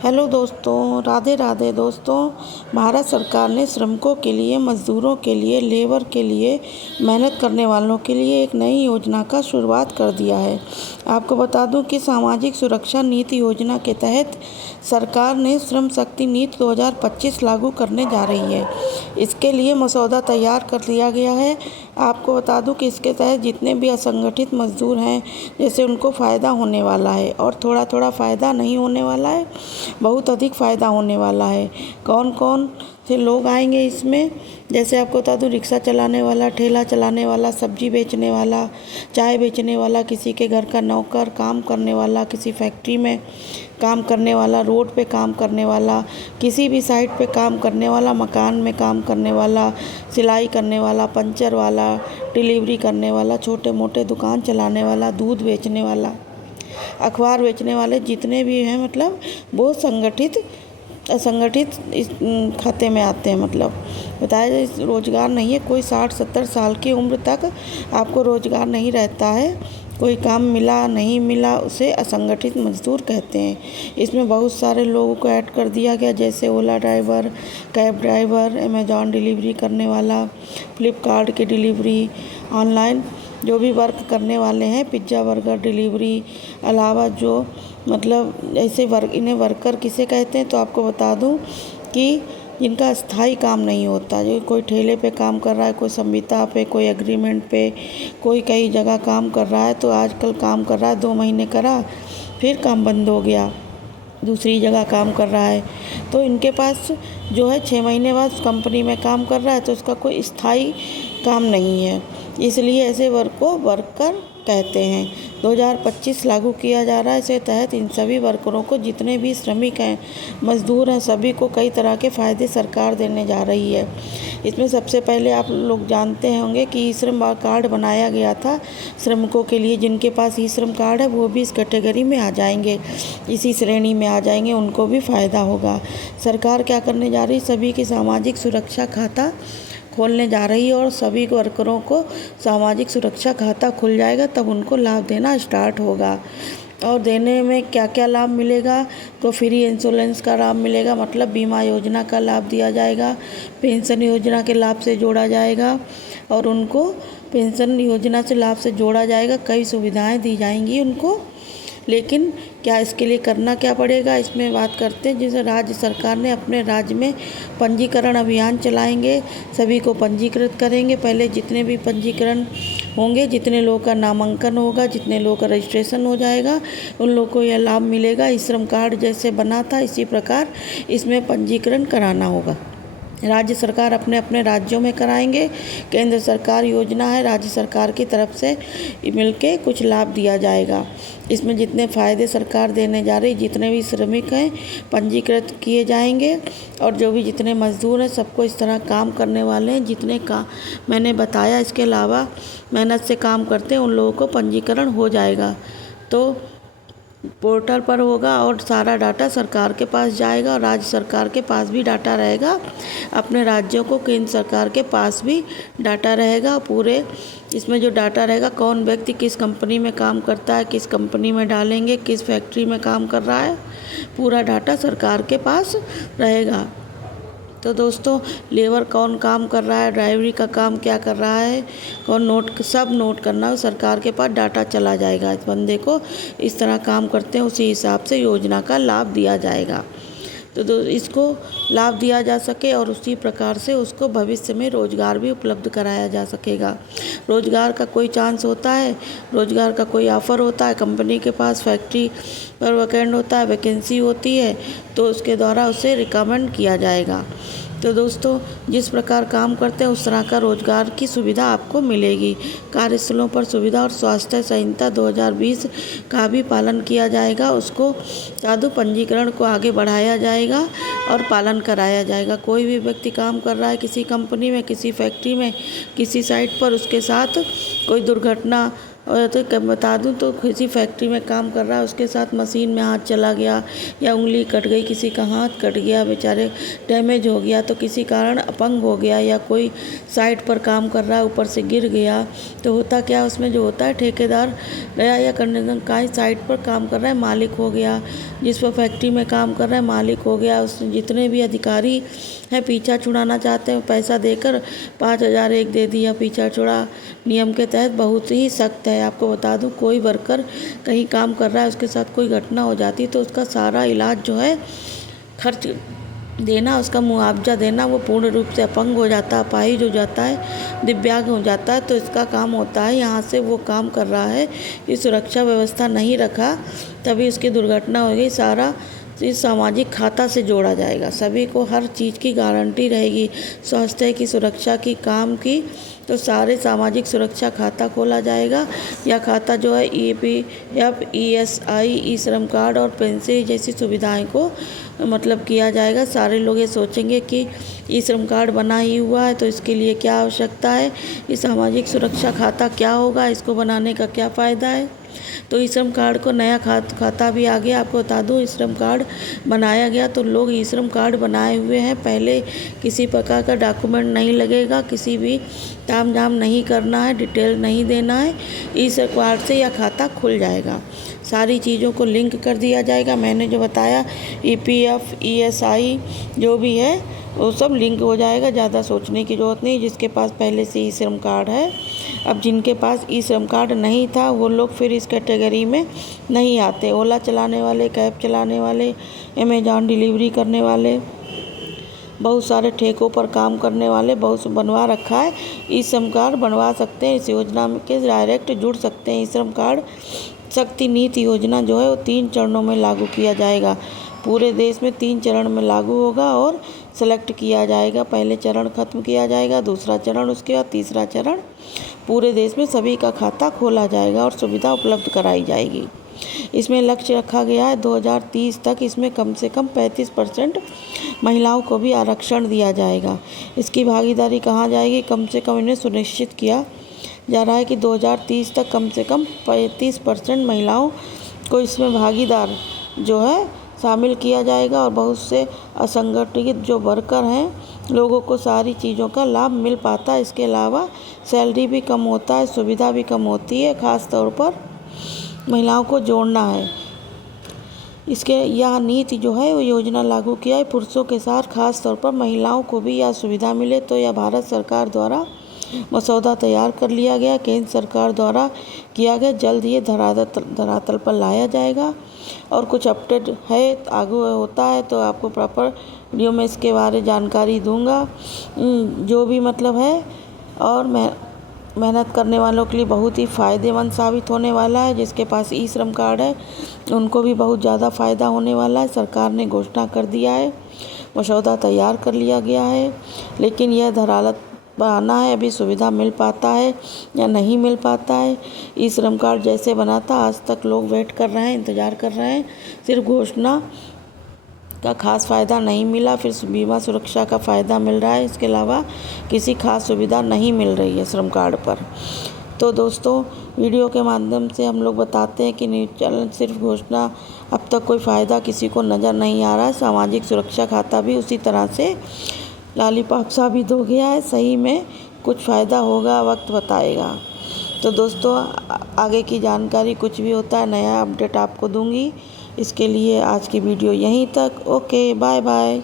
Hello दोस्तों, राधे राधे दोस्तों। भारत सरकार ने श्रमिकों के लिए, मज़दूरों के लिए, लेबर के लिए, मेहनत करने वालों के लिए एक नई योजना का शुरुआत कर दिया है। आपको बता दूं कि सामाजिक सुरक्षा नीति योजना के तहत सरकार ने श्रम शक्ति नीति 2025 लागू करने जा रही है। इसके लिए मसौदा तैयार कर लिया गया है। आपको बता दूं कि इसके तहत जितने भी असंगठित मज़दूर हैं, जैसे उनको फ़ायदा होने वाला है, और थोड़ा थोड़ा फ़ायदा नहीं होने वाला है, बहुत अधिक फ़ायदा होने वाला है। कौन कौन से लोग आएंगे इसमें, जैसे आपको बता दूं, रिक्शा चलाने वाला, ठेला चलाने वाला, सब्जी बेचने वाला, चाय बेचने वाला, किसी के घर का नौकर, काम करने वाला, किसी फैक्ट्री में काम करने वाला, रोड पे काम करने वाला, किसी भी साइट पे काम करने वाला, मकान में काम करने वाला, सिलाई करने वाला, पंचर वाला, डिलीवरी करने वाला, छोटे मोटे दुकान चलाने वाला, दूध बेचने वाला, अखबार बेचने वाले, जितने भी हैं, मतलब वो असंगठित इस खाते में आते हैं। मतलब बताया जाए, रोज़गार नहीं है। कोई 60-70 साल की उम्र तक आपको रोज़गार नहीं रहता है, कोई काम मिला नहीं मिला, उसे असंगठित मजदूर कहते हैं। इसमें बहुत सारे लोगों को ऐड कर दिया गया, जैसे Ola driver, cab driver, Amazon delivery करने वाला, फ्लिपकार्ट की डिलीवरी, ऑनलाइन जो भी वर्क करने वाले हैं, पिज्ज़ा बर्गर डिलीवरी, अलावा जो मतलब ऐसे इन्हें वर्कर किसे कहते हैं, तो आपको बता दूं कि जिनका स्थायी काम नहीं होता, जो कोई ठेले पे काम कर रहा है, कोई संविदा पे, कोई एग्रीमेंट पे, कोई कई जगह काम कर रहा है। तो आजकल काम कर रहा है, 2 महीने करा, फिर काम बंद हो गया, दूसरी जगह काम कर रहा है। तो इनके पास जो है 6 महीने बाद कंपनी में काम कर रहा है, तो उसका कोई स्थायी काम नहीं है, इसलिए ऐसे वर्क को वर्कर कहते हैं। 2025 लागू किया जा रहा है। इसके तहत इन सभी वर्करों को, जितने भी श्रमिक हैं, मज़दूर हैं, सभी को कई तरह के फ़ायदे सरकार देने जा रही है। इसमें सबसे पहले आप लोग जानते होंगे कि ई श्रम कार्ड बनाया गया था श्रमिकों के लिए। जिनके पास ई श्रम कार्ड है वो भी इस कैटेगरी में आ जाएंगे, इसी श्रेणी में आ जाएंगे, उनको भी फ़ायदा होगा। सरकार क्या करने जा रही है, सभी की सामाजिक सुरक्षा खाता खोलने जा रही है, और सभी वर्करों को सामाजिक सुरक्षा खाता खुल जाएगा, तब उनको लाभ देना स्टार्ट होगा। और देने में क्या क्या लाभ मिलेगा, तो फ्री इंश्योरेंस का लाभ मिलेगा, मतलब बीमा योजना का लाभ दिया जाएगा, पेंशन योजना के लाभ से जोड़ा जाएगा, और उनको पेंशन योजना से लाभ से जोड़ा जाएगा, कई सुविधाएं दी जाएंगी उनको। लेकिन क्या इसके लिए करना क्या पड़ेगा, इसमें बात करते हैं। जैसे राज्य सरकार ने अपने राज्य में पंजीकरण अभियान चलाएंगे, सभी को पंजीकृत करेंगे। पहले जितने भी पंजीकरण होंगे, जितने लोगों का नामांकन होगा, जितने लोगों का रजिस्ट्रेशन हो जाएगा, उन लोगों को यह लाभ मिलेगा। ई श्रम कार्ड जैसे बना था, इसी प्रकार इसमें पंजीकरण कराना होगा। राज्य सरकार अपने अपने राज्यों में कराएंगे। केंद्र सरकार योजना है, राज्य सरकार की तरफ से मिलके कुछ लाभ दिया जाएगा। इसमें जितने फ़ायदे सरकार देने जा रही, जितने भी श्रमिक हैं पंजीकृत किए जाएंगे, और जो भी जितने मज़दूर हैं, सबको इस तरह काम करने वाले हैं, जितने का मैंने बताया, इसके अलावा मेहनत से काम करते हैं, उन लोगों को पंजीकरण हो जाएगा। तो पोर्टल पर होगा, और सारा डाटा सरकार के पास जाएगा, और राज्य सरकार के पास भी डाटा रहेगा, अपने राज्यों को केंद्र सरकार के पास भी डाटा रहेगा। पूरे इसमें जो डाटा रहेगा, कौन व्यक्ति किस कंपनी में काम करता है, किस कंपनी में डालेंगे, किस फैक्ट्री में काम कर रहा है, पूरा डाटा सरकार के पास रहेगा। तो दोस्तों, लेबर कौन काम कर रहा है, ड्राइवरी का काम क्या कर रहा है, कौन सब नोट करना है, सरकार के पास डाटा चला जाएगा। इस बंदे को इस तरह काम करते हैं, उसी हिसाब से योजना का लाभ दिया जाएगा। तो इसको लाभ दिया जा सके, और उसी प्रकार से उसको भविष्य में रोज़गार भी उपलब्ध कराया जा सकेगा। रोज़गार का कोई चांस होता है, रोज़गार का कोई ऑफ़र होता है, कंपनी के पास फैक्ट्री पर वैकेंट होता है, वैकेंसी होती है, तो उसके द्वारा उसे रिकमेंड किया जाएगा। तो दोस्तों, जिस प्रकार काम करते हैं, उस तरह का रोज़गार की सुविधा आपको मिलेगी। कार्यस्थलों पर सुविधा और स्वास्थ्य संहिता 2020 का भी पालन किया जाएगा। उसको साधु पंजीकरण को आगे बढ़ाया जाएगा और पालन कराया जाएगा। कोई भी व्यक्ति काम कर रहा है किसी कंपनी में, किसी फैक्ट्री में, किसी साइट पर, उसके साथ कोई दुर्घटना और तो बता दूं तो किसी फैक्ट्री में काम कर रहा है, उसके साथ मशीन में हाथ चला गया या उंगली कट गई, किसी का हाथ कट गया, बेचारे डैमेज हो गया, तो किसी कारण अपंग हो गया, या कोई साइट पर काम कर रहा है ऊपर से गिर गया, तो होता क्या उसमें जो होता है ठेकेदार गया या कहीं साइट पर काम कर रहा है मालिक हो गया, जिस पर फैक्ट्री में काम कर रहा है मालिक हो गया, उस जितने भी अधिकारी हैं पीछा छुड़ाना चाहते हैं पैसा देकर 5,000 एक दे दिया, पीछा छुड़ा नियम के तहत बहुत ही सख्त है। आपको बता दूं कोई वर्कर कहीं काम कर रहा है उसके साथ कोई घटना हो जाती तो उसका सारा इलाज जो है खर्च देना, उसका मुआवजा देना, वो पूर्ण रूप से अपंग हो जाता है, अपाहिज हो जाता है, दिव्यांग हो जाता है, तो इसका काम होता है यहाँ से वो काम कर रहा है कि सुरक्षा व्यवस्था नहीं रखा तभी उसकी दुर्घटना हो गई, सारा इस सामाजिक खाता से जोड़ा जाएगा, सभी को हर चीज़ की गारंटी रहेगी, स्वास्थ्य की, सुरक्षा की, काम की, तो सारे सामाजिक सुरक्षा खाता खोला जाएगा। यह खाता जो है EPF, ESI, ई श्रम कार्ड और पेंशन जैसी सुविधाएं को मतलब किया जाएगा। सारे लोग ये सोचेंगे कि ई श्रम कार्ड बना ही हुआ है तो इसके लिए क्या आवश्यकता है, ये सामाजिक सुरक्षा खाता क्या होगा, इसको बनाने का क्या फ़ायदा है। तो ई श्रम कार्ड को नया खाता भी आ गया। आपको बता दूं ई श्रम कार्ड बनाया गया तो लोग ई श्रम कार्ड बनाए हुए हैं, पहले किसी प्रकार का डॉक्यूमेंट नहीं लगेगा, किसी भी ताम झाम नहीं करना है, डिटेल नहीं देना है, ई श्रम कार्ड से यह खाता खुल जाएगा, सारी चीज़ों को लिंक कर दिया जाएगा। मैंने जो बताया EPF, ESI जो भी है वो सब लिंक हो जाएगा, ज़्यादा सोचने की ज़रूरत नहीं। जिसके पास पहले से ई श्रम कार्ड है, अब जिनके पास ई श्रम कार्ड नहीं था वो लोग फिर इस कैटेगरी में नहीं आते। ओला चलाने वाले, कैब चलाने वाले, अमेज़ॉन डिलीवरी करने वाले, बहुत सारे ठेकों पर काम करने वाले बहुत बनवा रखा है, ई श्रम कार्ड बनवा सकते हैं, इस योजना के डायरेक्ट जुड़ सकते हैं। ई श्रम कार्ड शक्ति नीति योजना जो है वो 3 चरणों में लागू किया जाएगा, पूरे देश में 3 चरण में लागू होगा और सेलेक्ट किया जाएगा। पहले चरण खत्म किया जाएगा, दूसरा चरण, उसके बाद तीसरा चरण, पूरे देश में सभी का खाता खोला जाएगा और सुविधा उपलब्ध कराई जाएगी। इसमें लक्ष्य रखा गया है 2030 तक इसमें कम से कम 35% महिलाओं को भी आरक्षण दिया जाएगा। इसकी भागीदारी कहाँ जाएगी, कम से कम इन्हें सुनिश्चित किया जा रहा है कि 2030 तक कम से कम 35% महिलाओं को इसमें भागीदार जो है शामिल किया जाएगा और बहुत से असंगठित जो वर्कर हैं लोगों को सारी चीज़ों का लाभ मिल पाता है। इसके अलावा सैलरी भी कम होता है, सुविधा भी कम होती है, ख़ास तौर पर महिलाओं को जोड़ना है। इसके यह नीति जो है वो योजना लागू किया है पुरुषों के साथ खास तौर पर महिलाओं को भी यह सुविधा मिले, तो यह भारत सरकार द्वारा मसौदा तैयार कर लिया गया, केंद्र सरकार द्वारा किया गया, जल्द ये धरातल पर लाया जाएगा। और कुछ अपडेट है आगे होता है तो आपको प्रॉपर वीडियो में इसके बारे जानकारी दूंगा, जो भी मतलब है। और मेहनत करने वालों के लिए बहुत ही फ़ायदेमंद साबित होने वाला है। जिसके पास ई श्रम कार्ड है उनको भी बहुत ज़्यादा फ़ायदा होने वाला है। सरकार ने घोषणा कर दिया है, मसौदा तैयार कर लिया गया है, लेकिन यह धरातल पर आना है, अभी सुविधा मिल पाता है या नहीं मिल पाता है। ई श्रम कार्ड जैसे बना था आज तक लोग वेट कर रहे हैं, इंतज़ार कर रहे हैं, सिर्फ घोषणा का खास फ़ायदा नहीं मिला, फिर बीमा सुरक्षा का फ़ायदा मिल रहा है, इसके अलावा किसी खास सुविधा नहीं मिल रही है श्रम कार्ड पर। तो दोस्तों वीडियो के माध्यम से हम लोग बताते हैं कि न्यूज़ चैनल सिर्फ घोषणा, अब तक कोई फ़ायदा किसी को नज़र नहीं आ रहा है। सामाजिक सुरक्षा खाता भी उसी तरह से लॉलीपॉप साबित हो गया है, सही में कुछ फ़ायदा होगा, वक्त बताएगा। तो दोस्तों आगे की जानकारी कुछ भी होता है नया अपडेट आपको दूंगी। इसके लिए आज की वीडियो यहीं तक। Okay, bye bye.